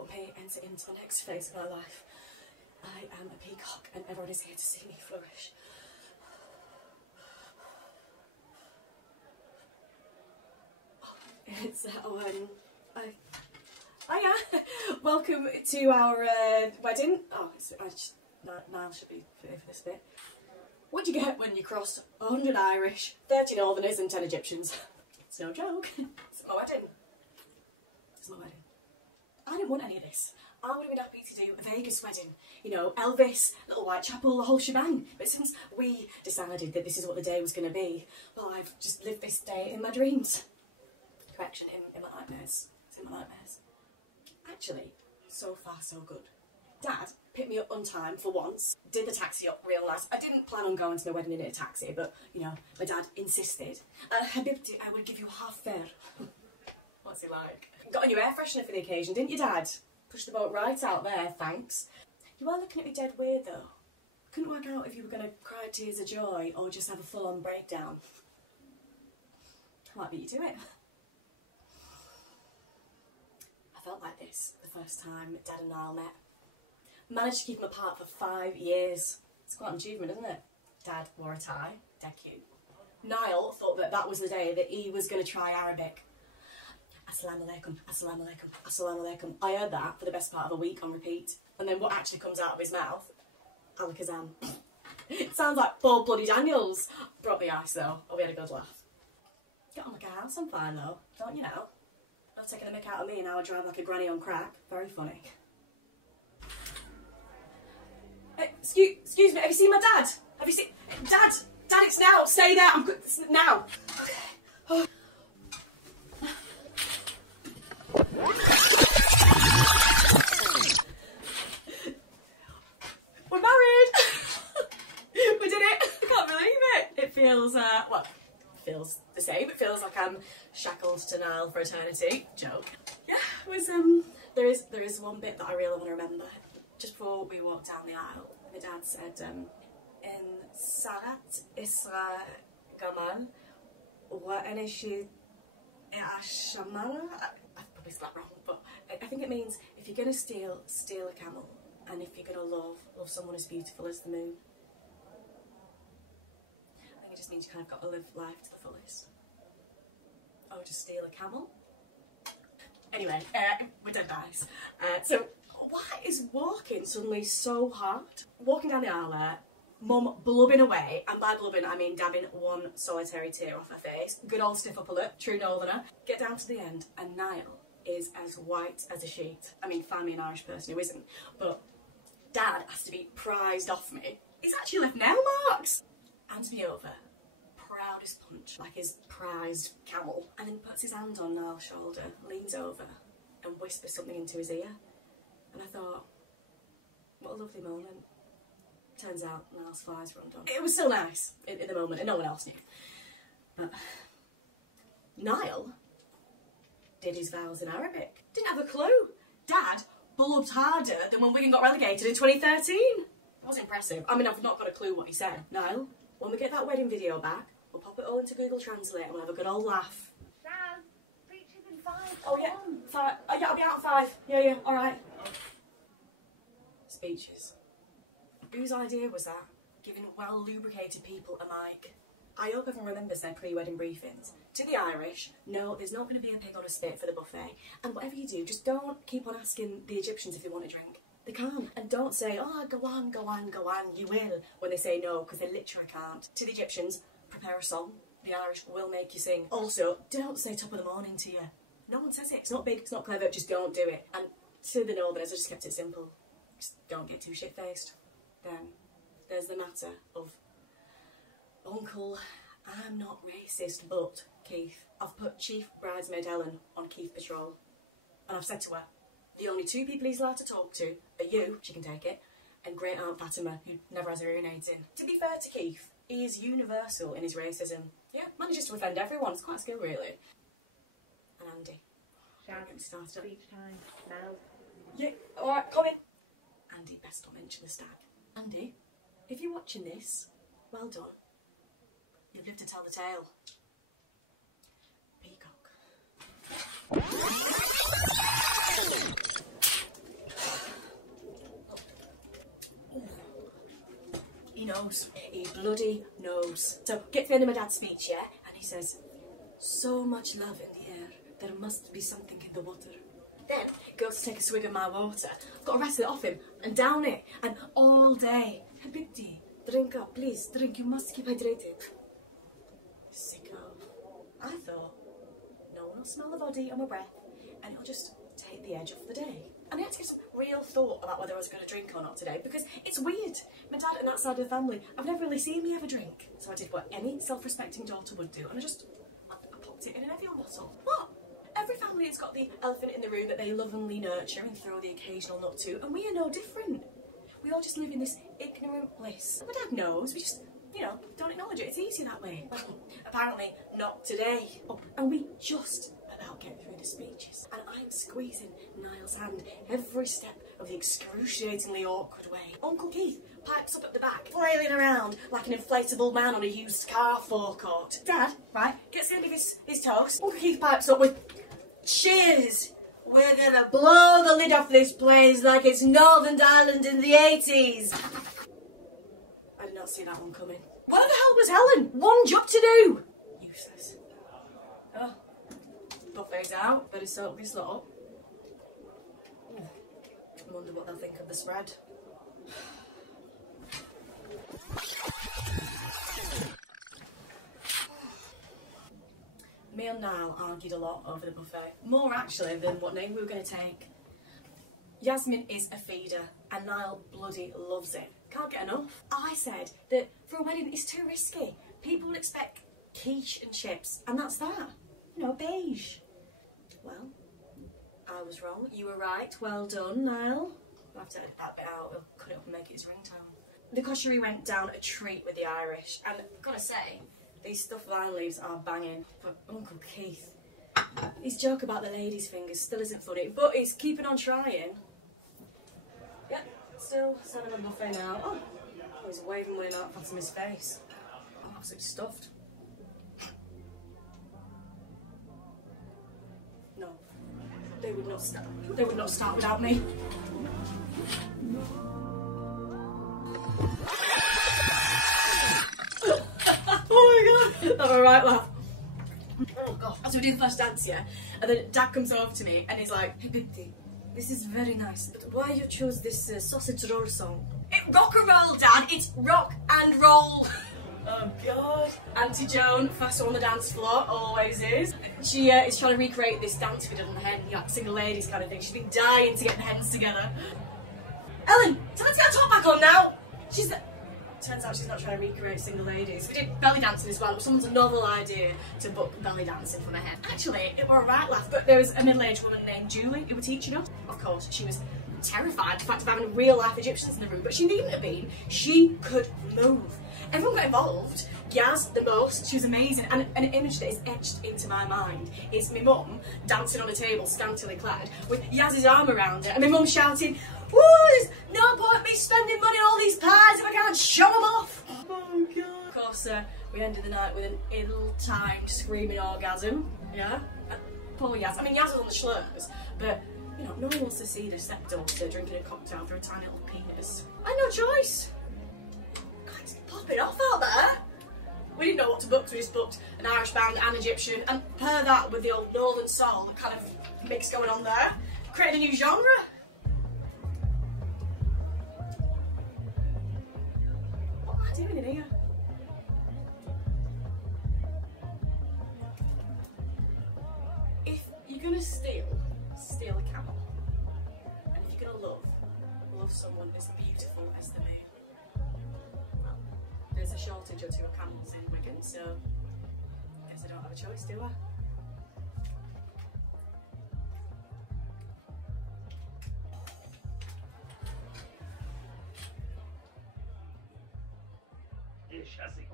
help me enter into the next phase of my life. I am a peacock and everyone is here to see me flourish. It's welcome to our wedding. Oh, Niall should be here for this bit. What do you get when you cross 100 Irish, 30 Northerners and 10 Egyptians? It's no joke. It's my wedding. It's my wedding. I didn't want any of this. I would have been happy to do a Vegas wedding. You know, Elvis, Little Whitechapel, the whole shebang. But since we decided that this is what the day was going to be, well, I've just lived this day in my dreams. Correction, in my nightmares. It's in my nightmares. Actually, so far so good. Dad picked me up on time for once, did the taxi up real nice. I didn't plan on going to the wedding in a taxi, but, you know, my dad insisted. Habibti, I will give you half fare. What's he like? Got a new air freshener for the occasion, didn't you, Dad? Pushed the boat right out there, thanks. You are looking at me dead weird, though. Couldn't work out if you were going to cry tears of joy or just have a full-on breakdown. I might beat you to it. I felt like this the first time Dad and Niall met. Managed to keep them apart for 5 years. It's quite an achievement, isn't it? Dad wore a tie, dead cute. Niall thought that that was the day that he was going to try Arabic. Assalamu alaikum, assalamu alaikum, assalamu alaikum. I heard that for the best part of a week on repeat. And then what actually comes out of his mouth? Alakazam. It sounds like Paul Bloody Daniels. Brought me ice though. Oh, we had a good laugh. Get on like a house on fire though, don't you know? Not taking a mick out of me and now I drive like a granny on crack. Very funny. Excuse me, have you seen my dad? Have you seen... Dad! Dad, it's now! Stay there! I'm good... Now! Okay. Oh. We're married! We did it! I can't believe it! It feels, well, it feels the same. It feels like I'm shackled to Niall for eternity. Joke. Yeah, it was, there is one bit that I really want to remember. Just before we walked down the aisle, my dad said, in Sarat Isra Gamal, wa Anishi Shamal. I probably said that wrong, but I think it means if you're going to steal a camel, and if you're going to love someone as beautiful as the moon. I think it just means you kind of got to live life to the fullest. Oh, just steal a camel? Anyway, we're dead nice. So, why is walking suddenly so hard? Walking down the aisle there, Mum blubbing away, and by blubbing I mean dabbing one solitary tear off her face. Good old stiff upper lip, true northerner. Get down to the end, and Niall is as white as a sheet. I mean, find me an Irish person who isn't. But Dad has to be prized off me. He's actually left nail marks. Hands me over, proudest punch, like his prized camel, and then puts his hand on Niall's shoulder, leans over, and whispers something into his ear. And I thought, what a lovely moment. Turns out Niall's flies were undone. It was so nice in the moment, and no one else knew. But Niall did his vows in Arabic. Didn't have a clue. Dad blubbed harder than when Wigan got relegated in 2013. It was impressive. I mean, I've not got a clue what he said. Niall, when we get that wedding video back, we'll pop it all into Google Translate and we'll have a good old laugh. Sam, preachers in 5. Oh yeah, 5. Oh yeah, I'll be out at 5. Yeah, alright. Speeches. Whose idea was that? Giving well-lubricated people a mic. I hope everyone remembers their pre-wedding briefings. To the Irish, no, there's not going to be a pig on a spit for the buffet. And whatever you do, just don't keep on asking the Egyptians if they want a drink. They can't. And don't say, oh, go on, go on, go on, you will, when they say no, because they literally can't. To the Egyptians, prepare a song. The Irish will make you sing. Also, don't say top of the morning to you. No one says it. It's not big, it's not clever, just don't do it. And to the Northerners, I just kept it simple. Just don't get too shit-faced. Then there's the matter of Uncle, I'm not racist, but Keith. I've put Chief Bridesmaid Ellen on Keith Patrol. And I've said to her, the only 2 people he's allowed to talk to are you, she can take it, and Great Aunt Fatima, who never has her earring in. To be fair to Keith, he is universal in his racism. Yeah, manages to offend everyone. It's quite a skill, really. And Andy. Shout, speech time, now. Yeah, alright, come in. Andy, best not mention the stag. Andy, if you're watching this, well done. You'll live to tell the tale. Peacock. He knows. He bloody knows. So, get to the end of my dad's speech, yeah? And he says, so much love in the air, there must be something in the water. Then, goes to take a swig of my water. I've got to wrestle it off him and down it. And all day, Habibti, drink up, please, drink, you must keep hydrated. Sicko. I thought, no one will smell the body on my breath and it'll just take the edge off the day. And I had to give some real thought about whether I was going to drink or not today because it's weird. My dad and that side of the family, I've never really seen me ever drink. So I did what any self-respecting daughter would do and I popped it in an Evian bottle. What? Every family has got the elephant in the room that they lovingly nurture and throw the occasional nut to, and we are no different. We all just live in this ignorant bliss. My dad knows, we just, you know, don't acknowledge it. It's easier that way. Well, apparently not today. Oh, and we just about get through the speeches. And I'm squeezing Niall's hand every step of the excruciatingly awkward way. Uncle Keith pipes up at the back, flailing around like an inflatable man on a used car forecourt. Dad, right, gets the end of his toast. Uncle Keith pipes up with, cheers! We're gonna blow the lid off this place like it's Northern Ireland in the 80s. I did not see that one coming. Where the hell was Helen? One job to do! Useless. Oh, buffet's out. Better soak this lot up. I wonder what they'll think of the spread. Me and Niall argued a lot over the buffet. More actually than what name we were going to take. Yasmin is a feeder and Niall bloody loves it. Can't get enough. I said that for a wedding it's too risky. People would expect quiche and chips and that's that. You know, beige. Well, I was wrong. You were right. Well done, Niall. I'll have to edit that bit out. We'll cut it up and make it his ringtone. The koshery went down a treat with the Irish and I've got to say, these stuffed lime leaves are banging. But Uncle Keith, his joke about the lady's fingers still isn't funny, but he's keeping on trying. Yep, still sending a buffet now. Oh, he's waving one out from his face. I'm absolutely stuffed. No, they would not start. They would not start without me. Oh my god, that was a right laugh. Oh god. As we do the first dance, yeah, and then Dad comes over to me and he's like, hey Bitty, this is very nice, but why you choose this sausage roll song? Rock and roll, Dad, it's rock and roll. Oh god. Auntie Joan, first one on the dance floor, always is. She is trying to recreate this dance we did on the hen, yeah, single ladies kind of thing. She's been dying to get the hens together. Ellen, let's get her top back on now. Turns out she's not trying to recreate single ladies. We did belly dancing as well, but someone's a novel idea to book belly dancing for my hen. Actually, it were a right laugh, but there was a middle-aged woman named Julie who were teaching us. Of course, she was terrified of the fact of having real-life Egyptians in the room, but she needn't have been. She could move. Everyone got involved. Yaz, the most, she was amazing. And an image that is etched into my mind is my mum dancing on a table, scantily clad, with Yaz's arm around her, and my mum shouting, woo, there's no point me spending money on all these pies if I can't show them off. Oh god. Of course, we ended the night with an ill-timed screaming orgasm. Yeah? Poor Yaz. I mean, Yaz was on the slurs, but, you know, no one wants to see their stepdaughter drinking a cocktail through a tiny little penis. I had no choice. God, it's popping off out there. We didn't know what to book, so we just booked an Irish band and Egyptian, and pair that with the old Northern soul, the kind of mix going on there, created a new genre. What am I doing in here? If you're gonna steal a camel. And if you're gonna love someone as beautiful as the moon. Well, there's a shortage of 2 camels in Wigan, so I guess I don't have a choice, do I? Shazzy.